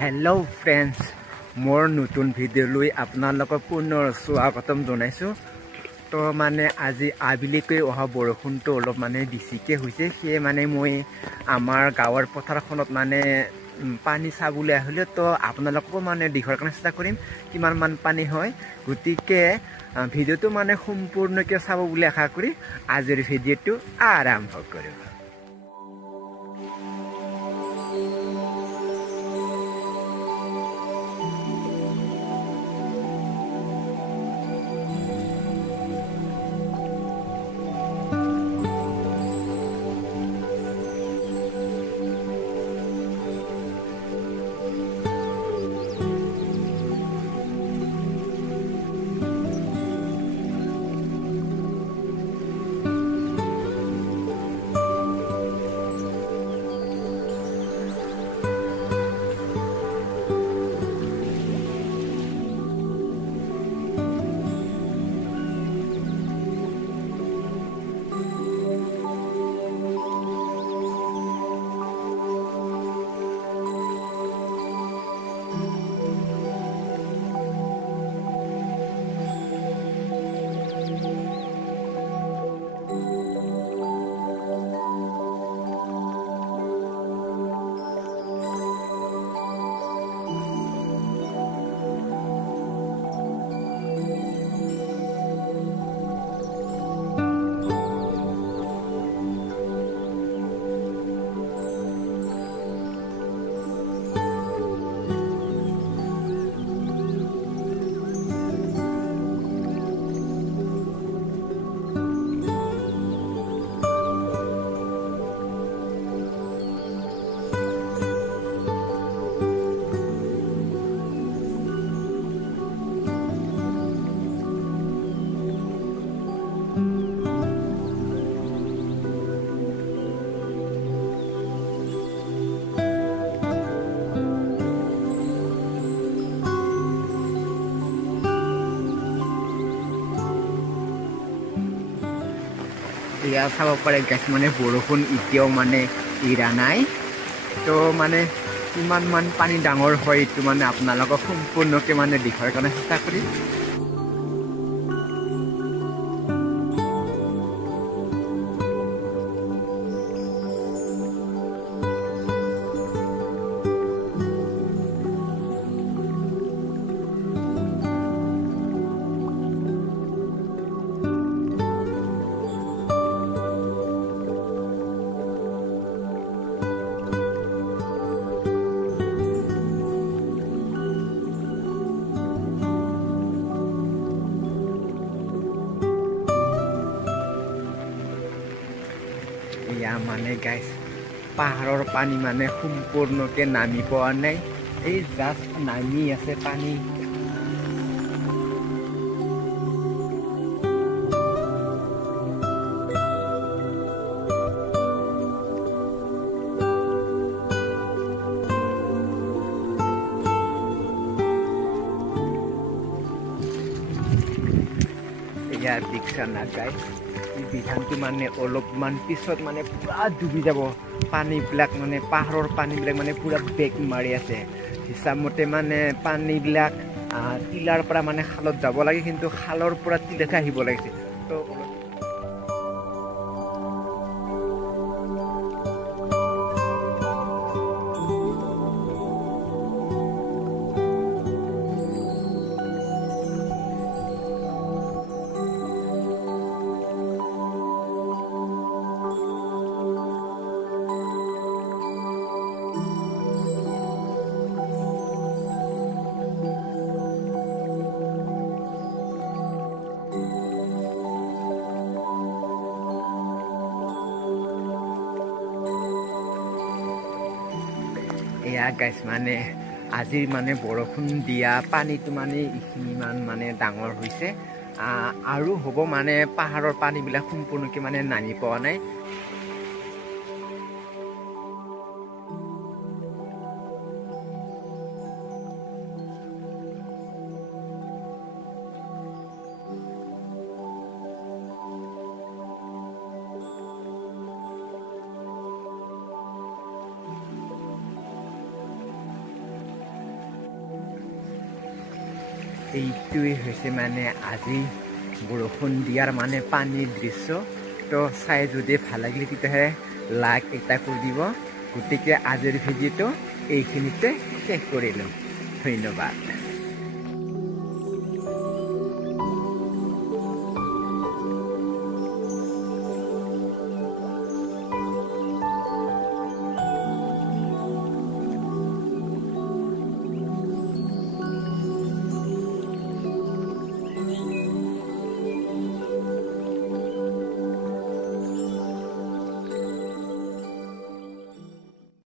Hello friends मोर नतुन video लई आपनालोक पुनर स्वागतम जनाइছো तो माने আজি आबिलिकै অহা বৰষুণটো অলপ মানে বেছিকে হৈছে সে মানে মই আমাৰ গাঁৱৰ পথাৰখনত মানে পানী চাবলৈ আহিলে তো আপোনালোককো মানে দিখৰ কাৰণে চেষ্টা কৰিম কিমান মান পানী হয় গতিকে ভিডিওটো মানে সম্পূৰ্ণকৈ চাব বুলি আশা কৰি আজিৰ ভিডিওটো আৰম্ভ কৰিম। या চাব পাৰে গাইছ মানে বৰষুণ ইতিয়াও মানে ইৰা নাই তো মানে কিমান মান পানী ডাঙৰ হয় এইটো মানে আপোনালোকক সম্পূৰ্ণকৈ মানে দিখৰ কাৰণে চেষ্টা কৰি या माने गाइस पाहाৰৰ पानी माने সম্পূৰ্ণকৈ নামি পোৱা নাই এই জাস্ট নামি আছে পানী या दिखसा ना गाइस বিধানটো মানে অলপমান পিছত মানে পুৰা ডুবি যাব পানীবিলাক মানে পাহাৰৰ পানীবিলাক মানে পুৰা বেগ মাৰি আছে হিচাপমতে মানে পানীবিলাক টিলাৰ পৰা মানে খালত যাব লাগে কিন্তু খালৰ পৰা টিলাতে আহিব লাগিছে তো या गाइस माने আজি মানে বৰষুণ দিয়া পানীটো মানে ইমান মানে ডাঙৰ হৈছে আৰু হ'ব মানে পাহাৰৰ পানীবিলাক সম্পূৰ্ণকৈ মানে নামি পোৱা নাই এইটোৱে হৈছে মানে আজি বৰষুণ দিয়াৰ মানে পানীৰ দৃশ্য তো চাই যদি ভাল লাগিলে তেতিয়াহে লাইক এটা কৰি দিব গতিকে আজিৰ ভিডিঅ'টো এইখিনিতে শেষ কৰিলোঁ ধন্যবাদ